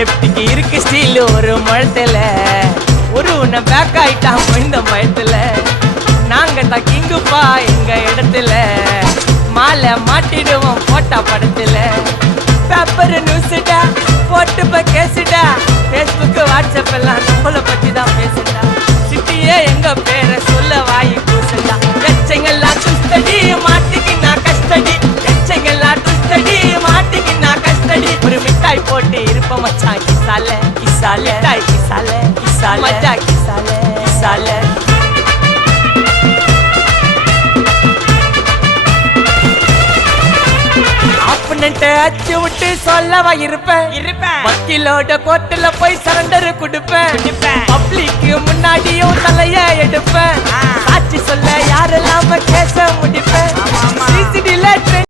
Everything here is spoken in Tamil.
லெப்டுக்கு இருக்கு ஸ்டீல் ஒரு முழத்துல ஒரு உன்னை பேக் ஆயிட்டான் இந்த மயத்துல நாங்க தான் கிங்குப்பா எங்க இடத்துல மாலை மாட்டிடுவோம் போட்டா படத்துல பேப்பர் நியூஸ்டா போட்டு கேசுடா ஃபேஸ்புக் வாட்ஸ்அப் எல்லாம் நம்மளை பத்தி தான் பேசுடா சிட்டியே எங்க பேரை சொல்ல வாய் பூசுடா எச்சங்கெல்லாம் துஸ்தடி மாட்டிக்கின்னா கஸ்டடி எச்சங்கெல்லாம் துஸ்தடி மாட்டிக்கின்னா கஸ்டடி ஒரு மிட்டாய் போட்டு இருப்ப மச்சான் கிசால கிசால மிட்டாய் கிசால கிசால மச்சா கிசால கிசால அச்சு விட்டு சொல்லவா இருப்பேன் வக்கீலோட கோர்ட்டுல போய் சரண்டர் கொடுப்பேன் பப்ளிக்கு முன்னாடியும் தலைய எடுப்பேன் சாட்சி சொல்ல யாரெல்லாம் கேச முடிப்பேன்